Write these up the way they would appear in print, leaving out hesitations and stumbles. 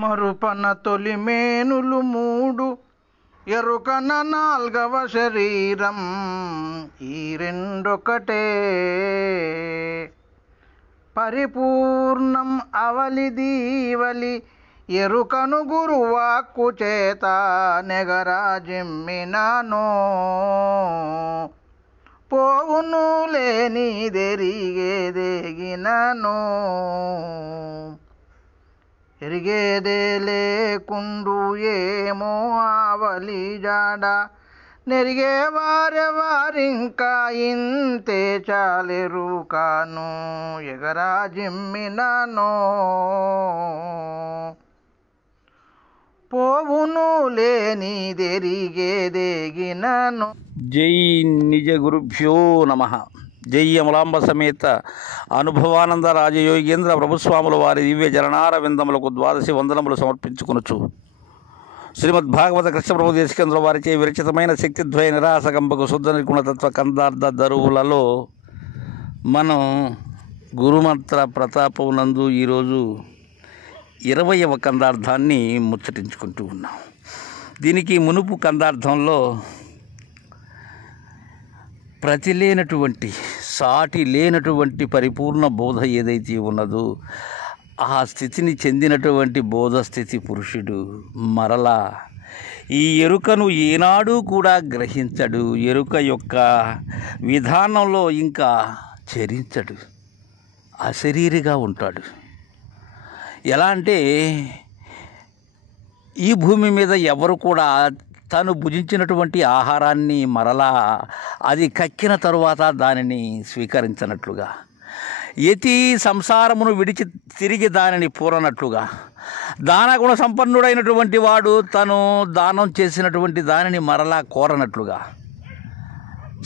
మరుపన తొలి మేనులు మూడు, ఎరుకన నాల్గవ శరీరం, ఈ రెండొకటే. పరిపూర్ణం అవలి దీవలి, ఎరుకను గురువాక్కు చేత నెగరాజిమ్మినానో. పోవును లేనిదెరిగేదేగినను, ఎరిగేదే లేకుండు ఏమో ఆవలి జాడ. నెరిగే వారెవారింకా ఇంతే చాలెరుకాను, ఎగరాజిమ్మినానో. పోవును లేనిదెరిగేదేగినను. జై నిజ గురుభ్యో నమః. జై అమలాంబ సమేత అనుభవానంద రాజయోగేంద్ర ప్రభుస్వాముల వారి దివ్య జరణార విందములకు ద్వాదశి వందనములు సమర్పించుకొనుచు శ్రీమద్భాగవత కృష్ణప్రభు దేశికేంద్ర వారిచే విరచితమైన శక్తిద్వయ నిరాసకంబకు శుద్ధ నిర్గుణతత్వ కందార్థ దరువులలో మనం గురుమంత్ర ప్రతాపం నందు ఈరోజు 20వ కందార్థాన్ని ముచ్చటించుకుంటూ ఉన్నాం. దీనికి మునుపు కందార్థంలో ప్రతి లేనటువంటి, సాటి లేనటువంటి పరిపూర్ణ బోధ ఏదైతే ఉన్నదో ఆ స్థితిని చెందినటువంటి బోధస్థితి పురుషుడు మరలా ఈ ఎరుకను ఏనాడు కూడా గ్రహించడు, ఎరుక యొక్క విధానంలో ఇంకా చరించడు, అశరీరిగా ఉంటాడు. ఎలా అంటే ఈ భూమి మీద ఎవరు కూడా తను భుజించినటువంటి ఆహారాన్ని మరలా అది కక్కిన తరువాత దానిని స్వీకరించినట్లుగా, యతి సంసారమును విడిచి తిరిగి దానిని పూరనట్లుగా, దానగుణ సంపన్నుడైనటువంటి వాడు తను దానం చేసినటువంటి దానిని మరలా కోరనట్లుగా,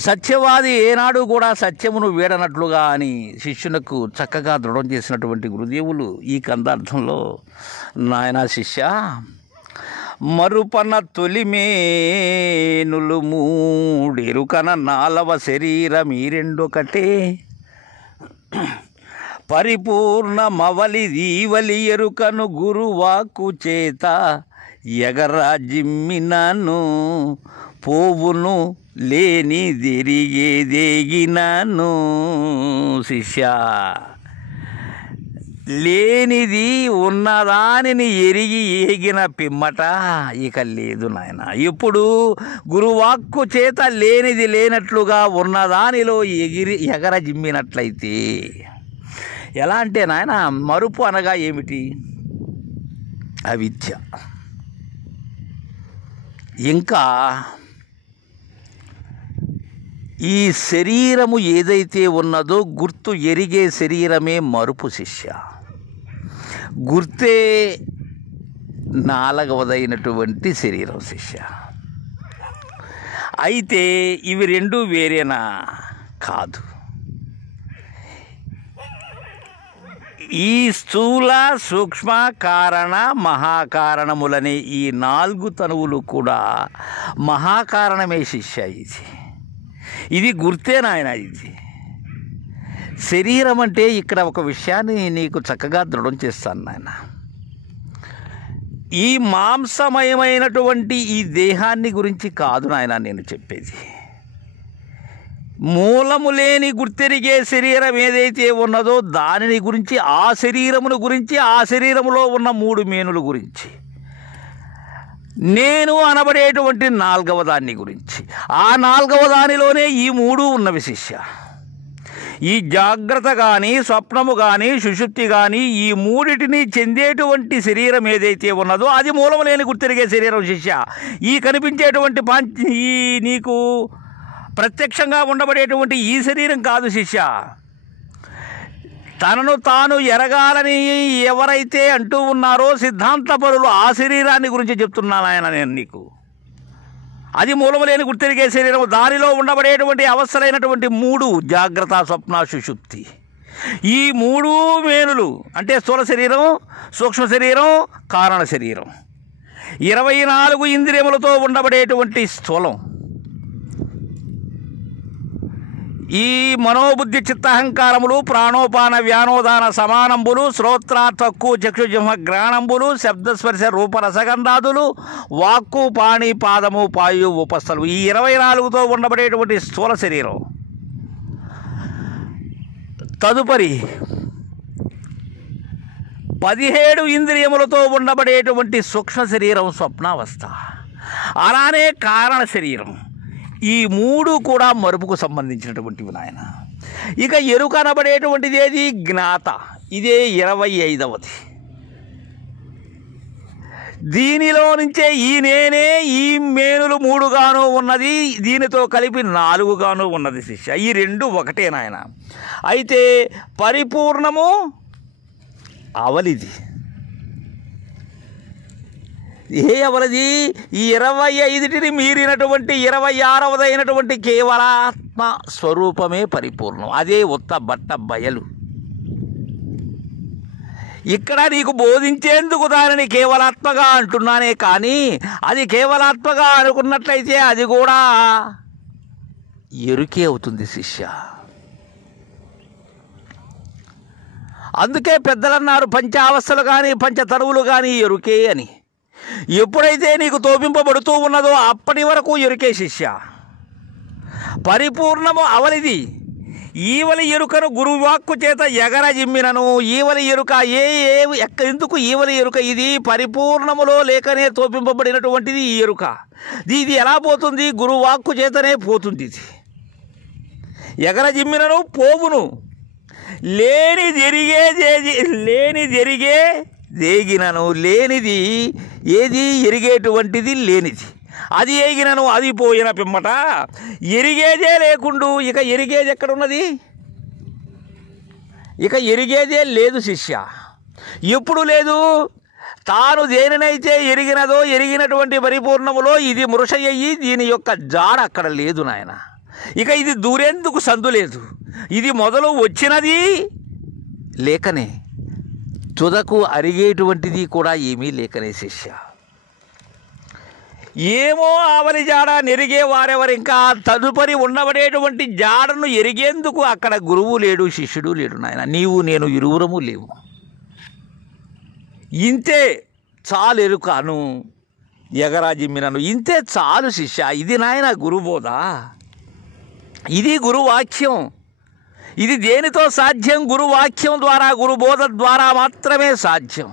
సత్యవాది ఏనాడు కూడా సత్యమును వీడనట్లుగా అని శిష్యునకు చక్కగా దృఢం చేసినటువంటి గురుదేవులు ఈ కందార్థంలో, నాయనా శిష్య, మరుపన తొలిమేనులు మూడెరుకన నాలవ శరీరం ఈ రెండొకటే. పరిపూర్ణమవలి దీవలి ఎరుకను గురువాక్కు చేత ఎగరాజిమ్మినాను. పోవును లేనిదెరిగేదేగినాను. శిష్య, లేనిది ఉన్నదానిని ఎరిగి ఏగిన పిమ్మట ఇక లేదు నాయన. ఇప్పుడు గురువాక్కు చేత లేనిది లేనట్లుగా ఉన్నదానిలో ఎగరజిమ్మినట్లయితే ఎలా అంటే నాయన, మరుపు అనగా ఏమిటి? అవిద్య. ఇంకా ఈ శరీరము ఏదైతే ఉన్నదో గుర్తు ఎరిగే శరీరమే మరుపు శిష్య. గుర్తే 4వదైనటువంటి శరీరం శిష్య. అయితే ఇవి రెండు వేరేనా? కాదు. ఈ స్థూల సూక్ష్మ కారణ మహాకారణములనే ఈ 4 తనువులు కూడా మహాకారణమే శిష్య. ఇది గుర్తే నాయన. ఇది శరీరం అంటే ఇక్కడ ఒక విషయాన్ని నీకు చక్కగా దృఢం చేస్తాను నాయన. ఈ మాంసమయమైనటువంటి ఈ దేహాన్ని గురించి కాదు నాయన నేను చెప్పేది. మూలము లేని గుర్తెరిగే శరీరం ఏదైతే ఉన్నదో దానిని గురించి, ఆ శరీరమును గురించి, ఆ శరీరములో ఉన్న 3 మేనుల గురించి, నేను అనబడేటువంటి 4వ దాన్ని గురించి, ఆ 4వ దానిలోనే ఈ 3 ఉన్నవి శిష్య. ఈ జాగ్రత్త కానీ, స్వప్నము కానీ, సుషుప్తి కానీ, ఈ 3టిని చెందేటువంటి శరీరం ఏదైతే ఉన్నదో అది మూలము లేని గుర్తెరిగే శరీరం శిష్య. ఈ కనిపించేటువంటి ఈ నీకు ప్రత్యక్షంగా ఉండబడేటువంటి ఈ శరీరం కాదు శిష్య. తనను తాను ఎరగాలని ఎవరైతే అంటూ ఉన్నారో సిద్ధాంతపరులు, ఆ శరీరాన్ని గురించి చెప్తున్నాను ఆయన నేను నీకు. అది మూలము లేని గుర్తెరిగే శరీరం. దానిలో ఉండబడేటువంటి అవస్థలైనటువంటి 3 జాగ్రత్త, స్వప్న, సుషుప్తి, ఈ 3 మేనులు అంటే స్థూల శరీరం, సూక్ష్మ శరీరం, కారణ శరీరం, 24 ఇంద్రియములతో ఉండబడేటువంటి స్థూలం, ఈ మనోబుద్ధి చిత్తహంకారములు ప్రాణోపాన వ్యానోదాన సమానంబులు శ్రోత్ర తక్కు చక్షుజిహ్వ గ్రాణంబులు శబ్దస్పర్శ రూపరసగంధాదులు వాక్కు పాణి పాదము పాయు ఉపస్థలు ఈ 24తో ఉండబడేటువంటి స్థూల శరీరం. తదుపరి 17 ఇంద్రియములతో ఉండబడేటువంటి సూక్ష్మ శరీరం స్వప్నావస్థ. అలానే కారణ శరీరం. ఈ 3 కూడా మరుపుకు సంబంధించినటువంటివి నాయన. ఇక ఎరుక అనబడేటువంటిది ఏది? జ్ఞాత. ఇదే 25వది. దీనిలో నుంచే ఈ నేనే ఈ మేనులు 3గాను ఉన్నది, దీనితో కలిపి 4గాను ఉన్నది శిష్య. ఈ 2 ఒకటే నాయన. అయితే పరిపూర్ణము అవలిది. ఏ అవలది? ఈ 25టిని మీరినటువంటి 26వదైనటువంటి కేవలాత్మ స్వరూపమే పరిపూర్ణం. అదే ఉత్త బట్ట బయలు. ఇక్కడ నీకు బోధించేందుకు దానిని కేవలాత్మగా అంటున్నానే కానీ అది కేవలాత్మగా అనుకున్నట్లయితే అది కూడా ఎరుకే అవుతుంది శిష్య. అందుకే పెద్దలన్నారు పంచావస్థలు కానీ పంచతరువులు కానీ ఎరుకే అని. ఎప్పుడైతే నీకు తోపింపబడుతూ ఉన్నదో అప్పటి వరకు ఎరుకే శిష్య. పరిపూర్ణము అవలిది. ఈవలి ఎరుకను గురువాక్కు చేత ఎగరజిమ్మినను. ఈవలి ఎరుక ఎందుకు ఈవలి ఎరుక? ఇది పరిపూర్ణములో లేకనే తోపింపబడినటువంటిది ఈ ఎరుక. ఇది ఎలా పోతుంది? గురువాక్కు చేతనే పోతుంది. ఇది ఎగరజిమ్మినను పోవును. లేని జరిగే దేగినను. లేనిది ఏది? ఎరిగేటువంటిది లేనిది. అది ఏగినను అది పోయిన పిమ్మట ఎరిగేదే లేకుండు. ఇక ఎరిగేది ఎక్కడున్నది? ఇక ఎరిగేదే లేదు శిష్య. ఎప్పుడు లేదు? తాను దేనినైతే ఎరిగినదో ఎరిగినటువంటి పరిపూర్ణములో ఇది మృషయ్యి దీని యొక్క జాడ అక్కడ లేదు నాయన. ఇక ఇది దూరేందుకు సందు లేదు. ఇది మొదలు వచ్చినది లేకనే, తుదకు అరిగేటువంటిది కూడా ఏమీ లేకనే శిష్య. ఏమో ఆవలి జాడ నెరిగే వారెవరు. ఇంకా తదుపరి ఉండబడేటువంటి జాడను ఎరిగేందుకు అక్కడ గురువు లేడు, శిష్యుడు లేడు నాయన. నీవు నేను ఇరువురము లేవు. ఇంతే చాలు ఎరుకను ఎగరాజిమ్మినను. ఇంతే చాలు శిష్య. ఇది నాయన గురుబోధ. ఇది గురువాక్యం. ఇది దేనితో సాధ్యం? గురువాక్యం ద్వారా, గురుబోధ ద్వారా మాత్రమే సాధ్యం.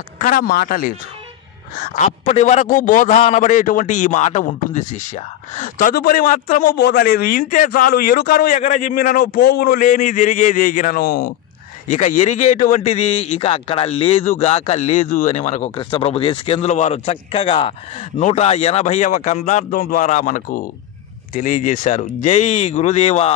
అక్కడ మాట లేదు. అప్పటి వరకు బోధ అనబడేటువంటి ఈ మాట ఉంటుంది శిష్య. తదుపరి మాత్రము బోధ లేదు. ఇంతే చాలు. ఎరుకను ఎగరజిమ్మినను పోవును లేని ఎరిగేదేగినను. ఇక ఎరిగేటువంటిది ఇక అక్కడ లేదు గాక లేదు అని మనకు కృష్ణప్రభు దేశికేంద్రుల వారు చక్కగా 180వ కందార్థం ద్వారా మనకు తెలియజేశారు. జై గురుదేవా.